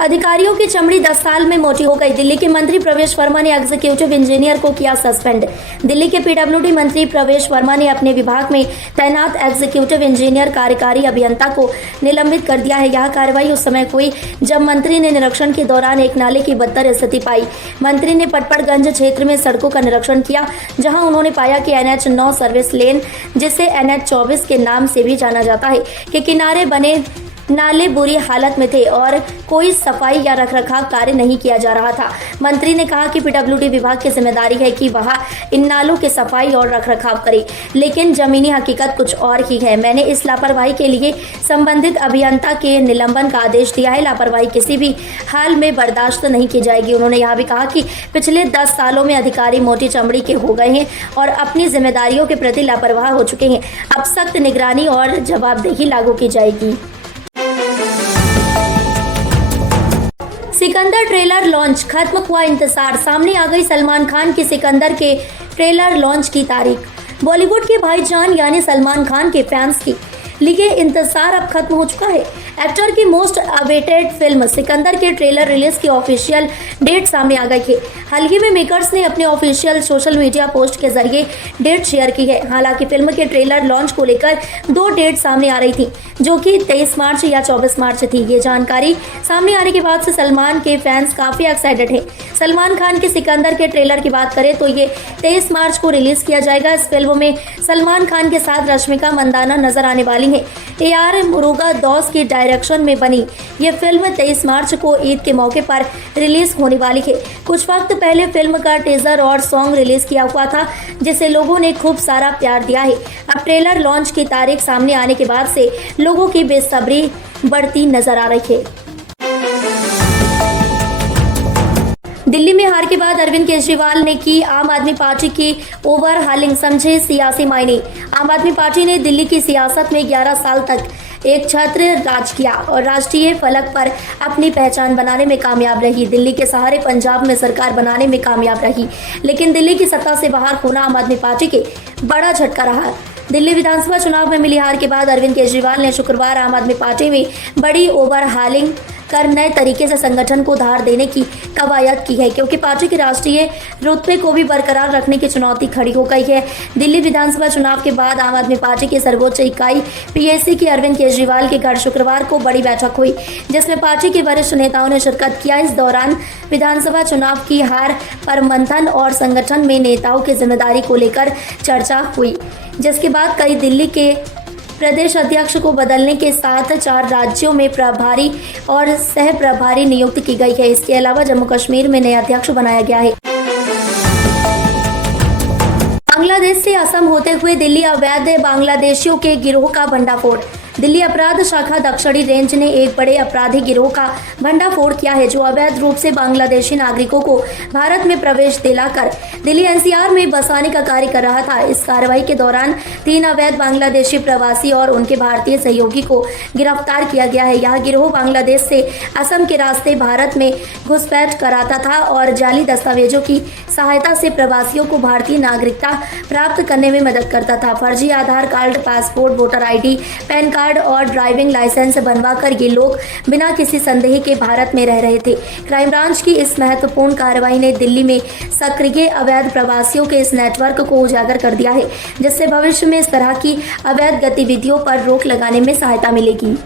अधिकारियों की चमड़ी 10 साल में मोटी हो गई। दिल्ली के मंत्री प्रवेश वर्मा ने एग्जीक्यूटिव इंजीनियर को किया सस्पेंड। दिल्ली के पीडब्ल्यूडी मंत्री प्रवेश वर्मा ने अपने विभाग में तैनात एग्जीक्यूटिव इंजीनियर कार्यकारी अभियंता को निलंबित कर दिया है। यह कार्रवाई उस समय हुई जब मंत्री ने निरीक्षण के दौरान एक नाले की बदतर स्थिति पाई। मंत्री ने पटपड़गंज क्षेत्र में सड़कों का निरीक्षण किया, जहां उन्होंने पाया कि NH 9 सर्विस लेन, जिसे NH 24 के नाम से भी जाना जाता है, के किनारे बने नाले बुरी हालत में थे और कोई सफाई या रखरखाव कार्य नहीं किया जा रहा था। मंत्री ने कहा कि पीडब्ल्यूडी विभाग की जिम्मेदारी है कि वह इन नालों की सफाई और रखरखाव करे, लेकिन जमीनी हकीकत कुछ और ही है। मैंने इस लापरवाही के लिए संबंधित अभियंता के निलंबन का आदेश दिया है। लापरवाही किसी भी हाल में बर्दाश्त नहीं की जाएगी। उन्होंने यह भी कहा कि पिछले 10 सालों में अधिकारी मोटी चमड़ी के हो गए हैं और अपनी जिम्मेदारियों के प्रति लापरवाह हो चुके हैं। अब सख्त निगरानी और जवाबदेही लागू की जाएगी। सिकंदर ट्रेलर लॉन्च, खत्म हुआ इंतजार। सामने आ गई सलमान खान की सिकंदर के ट्रेलर लॉन्च की तारीख। बॉलीवुड के भाईजान यानी सलमान खान के फैंस की लिए इंतजार अब खत्म हो चुका है। एक्टर की मोस्ट अवेटेड फिल्म सिकंदर के ट्रेलर रिलीज की ऑफिशियल डेट सामने आ गई है। हाल ही में मेकर्स ने अपने ऑफिशियल सोशल मीडिया पोस्ट के जरिए डेट शेयर की है। हालांकि फिल्म के ट्रेलर लॉन्च को लेकर 2 डेट सामने आ रही थी, जो कि 23 मार्च या 24 मार्च थी। ये जानकारी सामने आने के बाद से सलमान के फैंस काफी एक्साइटेड हैं। सलमान खान के सिकंदर के ट्रेलर की बात करें तो ये 23 मार्च को रिलीज किया जाएगा। इस फिल्म में सलमान खान के साथ रश्मिका मंदाना नजर आने वाली है। AR मुरुगदौस की डायरेक्शन में बनी ये फिल्म 23 मार्च को ईद के मौके पर रिलीज होने वाली है। कुछ वक्त पहले फिल्म का टीजर और सॉन्ग रिलीज किया हुआ था, जिसे लोगों ने खूब सारा प्यार दिया है। अब ट्रेलर लॉन्च की तारीख सामने आने के बाद से लोगों की बेसब्री बढ़ती नजर आ रही है। दिल्ली में हार के बाद अरविंद केजरीवाल ने की आम आदमी पार्टी की ओवरहालिंग, समझे सियासी मायने। आम आदमी पार्टी ने दिल्ली की सियासत में 11 साल तक एक छत्र राज किया और राष्ट्रीय फलक पर अपनी पहचान बनाने में कामयाब रही। दिल्ली के सहारे पंजाब में सरकार बनाने में कामयाब रही, लेकिन दिल्ली की सत्ता से बाहर होना आम आदमी पार्टी के बड़ा झटका रहा। दिल्ली विधानसभा चुनाव में मिली हार के बाद अरविंद केजरीवाल ने शुक्रवार आम आदमी पार्टी में बड़ी ओवरहालिंग कर नए तरीके से संगठन को धार देने की कवायद की है, क्योंकि पार्टी के राष्ट्रीय रुतबे को भी बरकरार रखने की चुनौती खड़ी हो गई है। दिल्ली विधानसभा चुनाव के बाद आम आदमी पार्टी की सर्वोच्च इकाई PAC की अरविंद केजरीवाल के घर शुक्रवार को बड़ी बैठक हुई, जिसमें पार्टी के वरिष्ठ नेताओं ने शिरकत किया। इस दौरान विधानसभा चुनाव की हार पर मंथन और संगठन में नेताओं की जिम्मेदारी को लेकर चर्चा हुई, जिसके बाद कई दिल्ली के प्रदेश अध्यक्ष को बदलने के साथ 4 राज्यों में प्रभारी और सह प्रभारी नियुक्त की गई है। इसके अलावा जम्मू कश्मीर में नया अध्यक्ष बनाया गया है। बांग्लादेश से असम होते हुए दिल्ली अवैध बांग्लादेशियों के गिरोह का भंडाफोड़। दिल्ली अपराध शाखा दक्षिणी रेंज ने एक बड़े अपराधी गिरोह का भंडाफोड़ किया है, जो अवैध रूप से बांग्लादेशी नागरिकों को भारत में प्रवेश दिलाकर दिल्ली NCR में बसाने का कार्य कर रहा था। इस कार्रवाई के दौरान 3 अवैध बांग्लादेशी प्रवासी और उनके भारतीय सहयोगी को गिरफ्तार किया गया है। यह गिरोह बांग्लादेश से असम के रास्ते भारत में घुसपैठ कराता था और जाली दस्तावेजों की सहायता से प्रवासियों को भारतीय नागरिकता प्राप्त करने में मदद करता था। फर्जी Aadhaar card, passport, voter ID, PAN card और ड्राइविंग लाइसेंस बनवाकर ये लोग बिना किसी संदेह के भारत में रह रहे थे। क्राइम ब्रांच की इस महत्वपूर्ण कार्रवाई ने दिल्ली में सक्रिय अवैध प्रवासियों के इस नेटवर्क को उजागर कर दिया है, जिससे भविष्य में इस तरह की अवैध गतिविधियों पर रोक लगाने में सहायता मिलेगी।